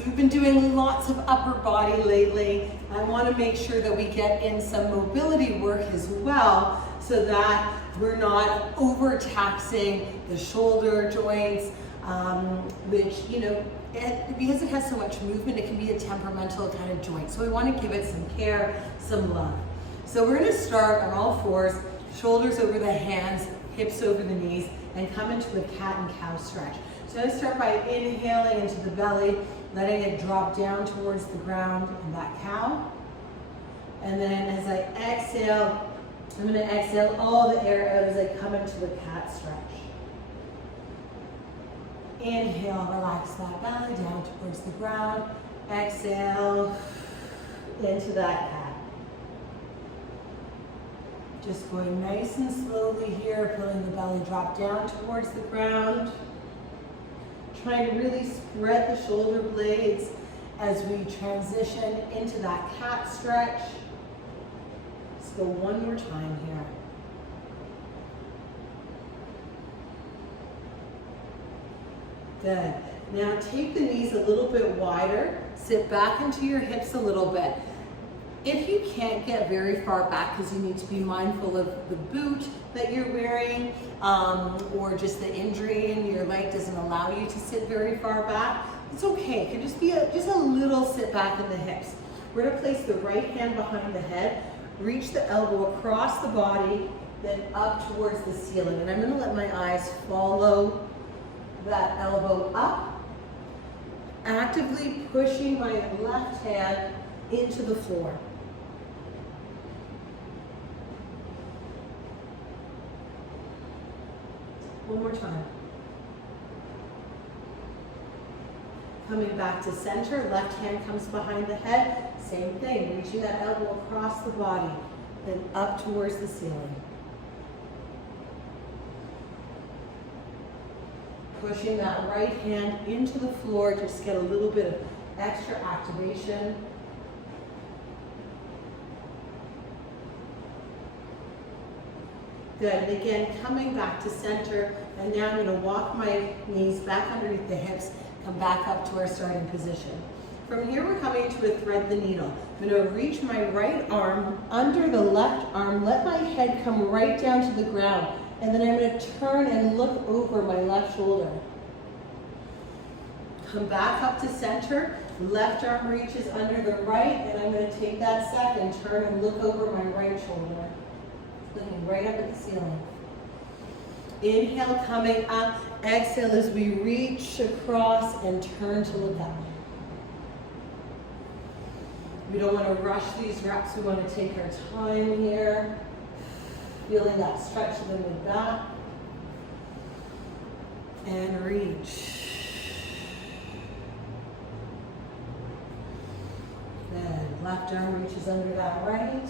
So we've been doing lots of upper body lately. I want to make sure that we get in some mobility work as well so that we're not overtaxing the shoulder joints, which, you know, because it has so much movement, it can be a temperamental kind of joint. So we want to give it some care, some love. So we're going to start on all fours, shoulders over the hands, hips over the knees, and come into a cat and cow stretch. So I'm going to start by inhaling into the belly, letting it drop down towards the ground in that cow. And then as I exhale, I'm going to exhale all the air out as I come into the cat stretch. Inhale, relax that belly down towards the ground. Exhale into that cat. Just going nice and slowly here, feeling the belly drop down towards the ground. Trying to really spread the shoulder blades as we transition into that cat stretch. Let's go one more time here. Good. Now take the knees a little bit wider. Sit back into your hips a little bit. If you can't get very far back because you need to be mindful of the boot that you're wearing or just the injury in your leg doesn't allow you to sit very far back, it's okay. It can just be just a little sit back in the hips. We're going to place the right hand behind the head, reach the elbow across the body, then up towards the ceiling. And I'm going to let my eyes follow that elbow up, actively pushing my left hand into the floor. One more time. Coming back to center, left hand comes behind the head. Same thing, reaching that elbow across the body, then up towards the ceiling. Pushing that right hand into the floor, just get a little bit of extra activation. Good, and again, coming back to center, and now I'm going to walk my knees back underneath the hips, come back up to our starting position. From here, we're coming to a thread the needle. I'm going to reach my right arm under the left arm, let my head come right down to the ground, and then I'm going to turn and look over my left shoulder. Come back up to center, left arm reaches under the right, and I'm going to take that second, turn and look over my right shoulder. Looking right up at the ceiling. Inhale, coming up. Exhale as we reach across and turn to look up. We don't want to rush these reps. We want to take our time here. Feeling that stretch of the mid back. And reach. Good. Left arm reaches under that right.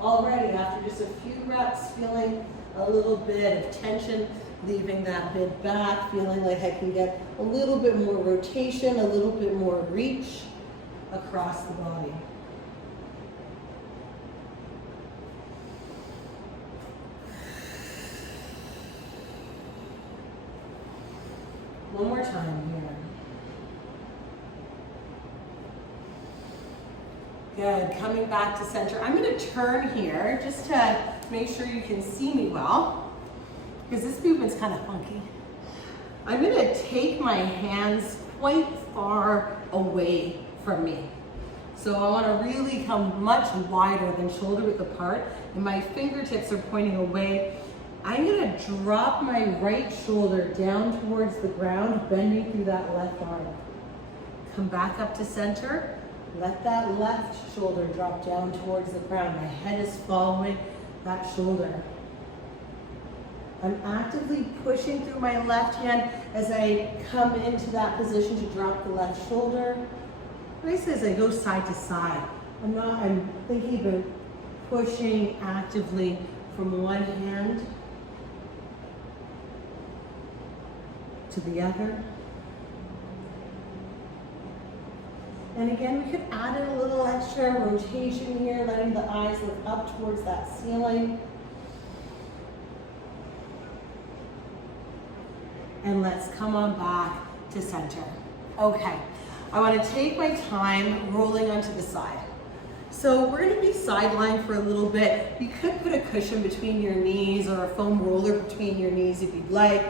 Already, after just a few reps, feeling a little bit of tension, leaving that mid back, feeling like I can get a little bit more rotation, a little bit more reach across the body. One more time here. Good, coming back to center. I'm going to turn here just to make sure you can see me well, because this movement's kind of funky. I'm going to take my hands quite far away from me. So I want to really come much wider than shoulder width apart, and my fingertips are pointing away. I'm going to drop my right shoulder down towards the ground, bending through that left arm. Come back up to center. Let that left shoulder drop down towards the ground. My head is following that shoulder. I'm actively pushing through my left hand as I come into that position to drop the left shoulder. Nice as I go side to side. I'm thinking about pushing actively from one hand to the other. And again, we could add in a little extra rotation here, letting the eyes look up towards that ceiling. And let's come on back to center. Okay, I want to take my time rolling onto the side. So we're going to be sidelined for a little bit. You could put a cushion between your knees or a foam roller between your knees if you'd like.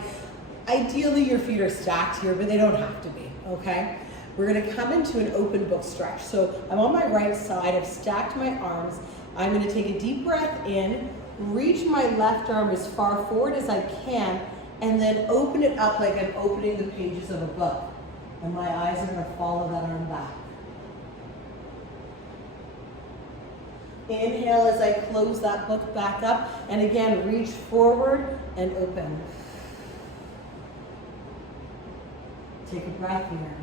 Ideally, your feet are stacked here, but they don't have to be, okay? We're going to come into an open book stretch. So I'm on my right side, I've stacked my arms. I'm going to take a deep breath in, reach my left arm as far forward as I can, and then open it up like I'm opening the pages of a book. And my eyes are going to follow that arm back. Inhale as I close that book back up, and again, reach forward and open. Take a breath here.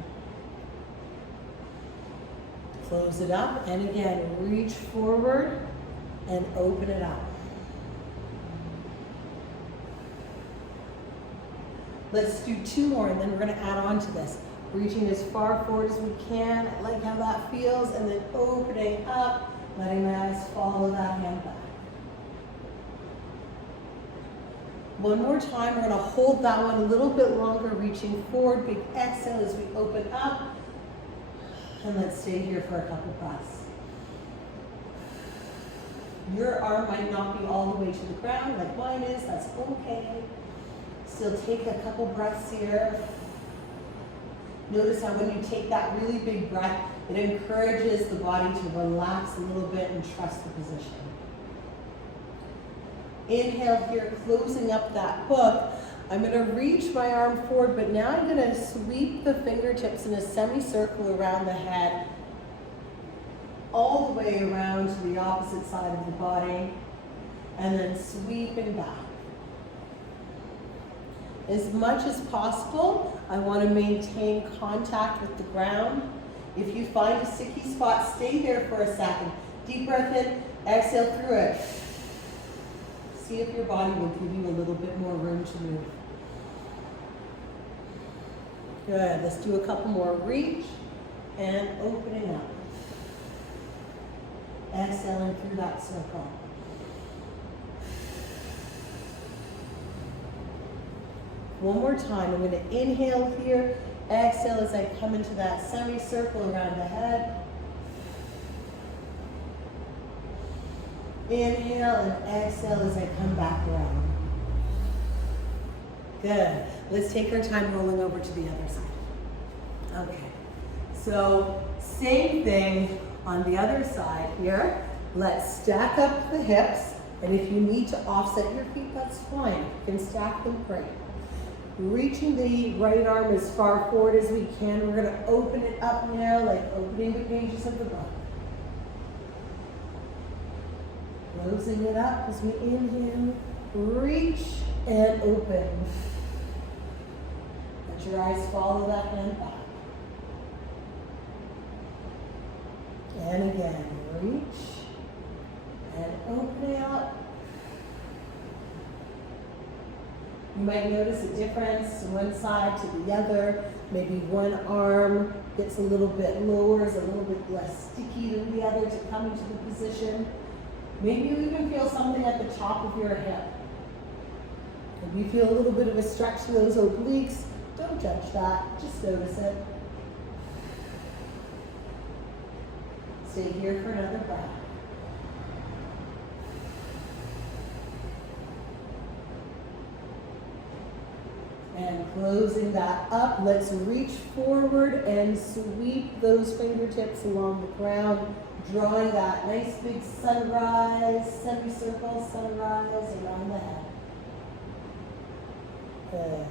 Close it up, and again, reach forward and open it up. Let's do 2 more, and then we're going to add on to this. Reaching as far forward as we can. I like how that feels, and then opening up. Letting my eyes follow that hand back. One more time, we're going to hold that one a little bit longer, reaching forward. Big exhale as we open up. And let's stay here for a couple breaths. Your arm might not be all the way to the ground like mine is. That's okay. Still take a couple breaths here. Notice how when you take that really big breath, it encourages the body to relax a little bit and trust the position. Inhale here, closing up that book. I'm going to reach my arm forward, but now I'm going to sweep the fingertips in a semicircle around the head, all the way around to the opposite side of the body, and then sweeping back. As much as possible, I want to maintain contact with the ground. If you find a sticky spot, stay there for a second. Deep breath in, exhale through it. See if your body will give you a little bit more room to move. Good, let's do a couple more. Reach and opening up. Exhaling through that circle. One more time, I'm going to inhale here. Exhale as I come into that semicircle around the head. Inhale and exhale as I come back around. Good. Let's take our time rolling over to the other side. Okay. So same thing on the other side here. Let's stack up the hips. And if you need to offset your feet, that's fine. You can stack them great. Reaching the right arm as far forward as we can. We're going to open it up now, like opening the pages of the book. Closing it up as we inhale, reach and open. Let your eyes follow that hand back. And again, reach and open it up. You might notice a difference one side to the other. Maybe one arm gets a little bit lower, is a little bit less sticky than the other to come into the position. Maybe you even feel something at the top of your hip. If you feel a little bit of a stretch to those obliques, don't judge that, just notice it. Stay here for another breath. And closing that up, let's reach forward and sweep those fingertips along the ground, drawing that nice big sunrise, semicircle sunrise around the head. Good.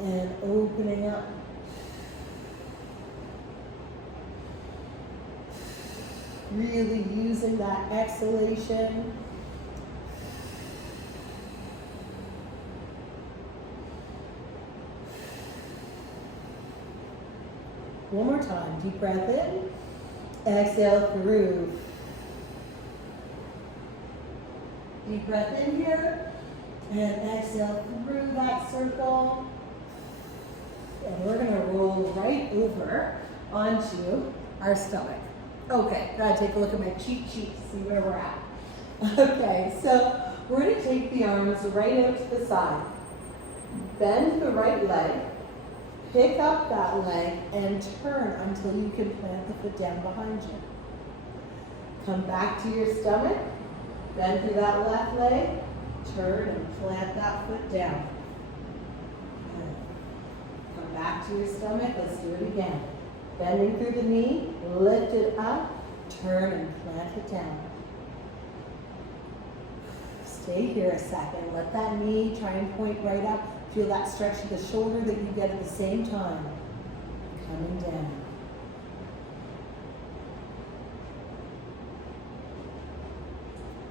And opening up. Really using that exhalation. One more time, deep breath in, exhale through. Deep breath in here, and exhale through that circle. And we're gonna roll right over onto our stomach. Okay, gotta take a look at my cheat sheet to see where we're at. Okay, so we're gonna take the arms right out to the side. Bend the right leg. Pick up that leg and turn until you can plant the foot down behind you. Come back to your stomach, bend through that left leg, turn and plant that foot down. Come back to your stomach, let's do it again. Bending through the knee, lift it up, turn and plant it down. Stay here a second, let that knee try and point right up. Feel that stretch of the shoulder that you get at the same time. Coming down.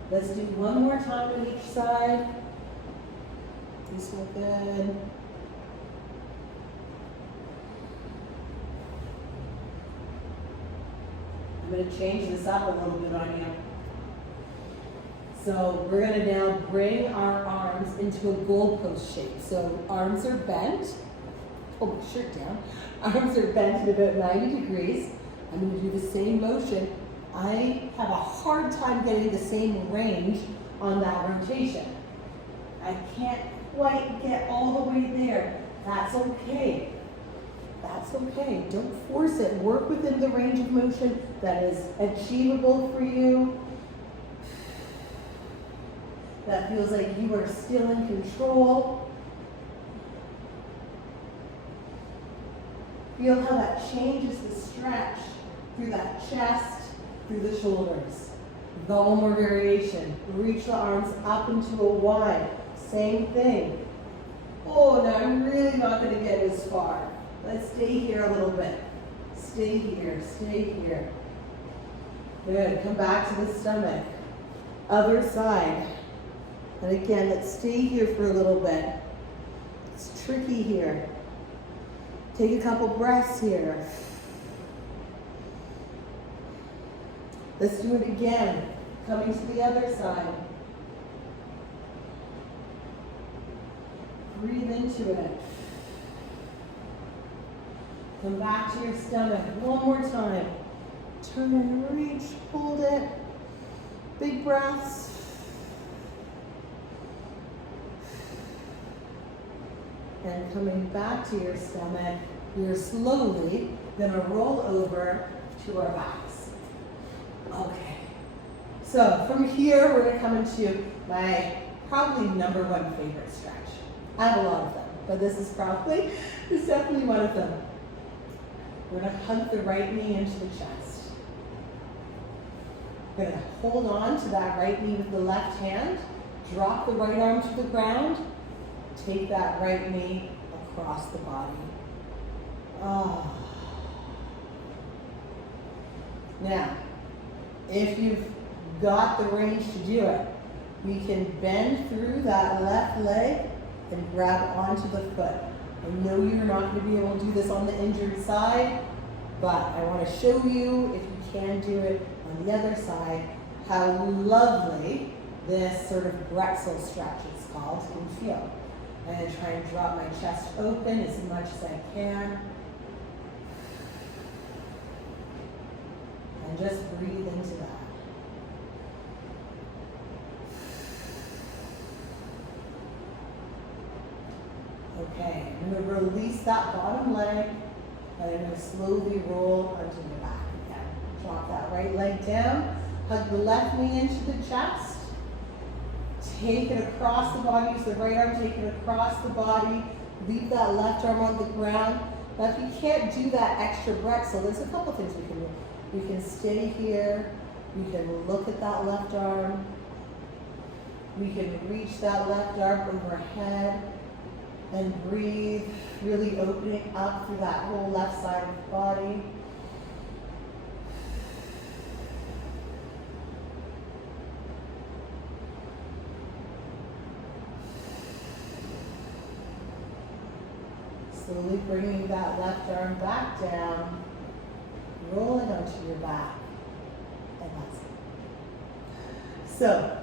Let's do one more time on each side. These feel good. I'm going to change this up a little bit on you. So we're going to now bring our arms into a goalpost shape. So arms are bent. Pull my shirt down. Arms are bent at about 90 degrees. I'm going to do the same motion. I have a hard time getting the same range on that rotation. I can't quite get all the way there. That's okay. That's okay. Don't force it. Work within the range of motion that is achievable for you. That feels like you are still in control. Feel how that changes the stretch through that chest, through the shoulders. One more variation. Reach the arms up into a Y. Same thing. Oh, now I'm really not going to get as far. Let's stay here a little bit. Stay here, stay here. Good, come back to the stomach. Other side. And again, let's stay here for a little bit. It's tricky here. Take a couple breaths here. Let's do it again. Coming to the other side. Breathe into it. Come back to your stomach. One more time. Turn and reach. Hold it. Big breaths. And coming back to your stomach, we're slowly going to roll over to our backs. Okay. So from here, we're going to come into my probably number one favorite stretch. I have a lot of them, but this is definitely one of them. We're going to hug the right knee into the chest. We're going to hold on to that right knee with the left hand, drop the right arm to the ground, take that right knee across the body. Oh. Now, if you've got the range to do it, we can bend through that left leg and grab onto the foot. I know you're not going to be able to do this on the injured side, but I want to show you, if you can do it on the other side, how lovely this sort of Bretzel stretch, it's called, can feel. I'm going to try and drop my chest open as much as I can. And just breathe into that. Okay, I'm going to release that bottom leg, and I'm going to slowly roll onto your back again. Drop that right leg down, hug the left knee into the chest. Take it across the body, use the right arm, take it across the body, leave that left arm on the ground. Now if you can't do that extra Bretzel, there's a couple things we can do. We can stay here, we can look at that left arm, we can reach that left arm overhead and breathe, really opening up through that whole left side of the body. Slowly bringing that left arm back down, rolling onto your back, and that's it. So,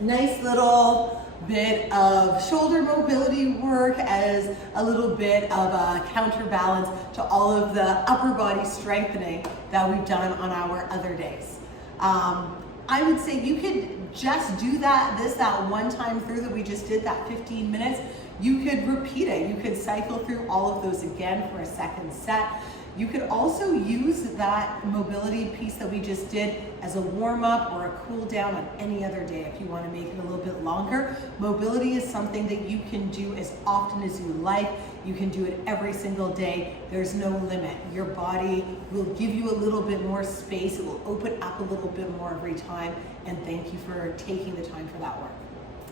nice little bit of shoulder mobility work as a little bit of a counterbalance to all of the upper body strengthening that we've done on our other days. I would say you could just do that one time through that we just did, that 15 minutes. You could repeat it. You could cycle through all of those again for a second set. You could also use that mobility piece that we just did as a warm-up or a cool down on any other day if you want to make it a little bit longer. Mobility is something that you can do as often as you like. You can do it every single day. There's no limit. Your body will give you a little bit more space. It will open up a little bit more every time. And thank you for taking the time for that work.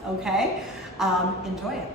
Okay? Enjoy it.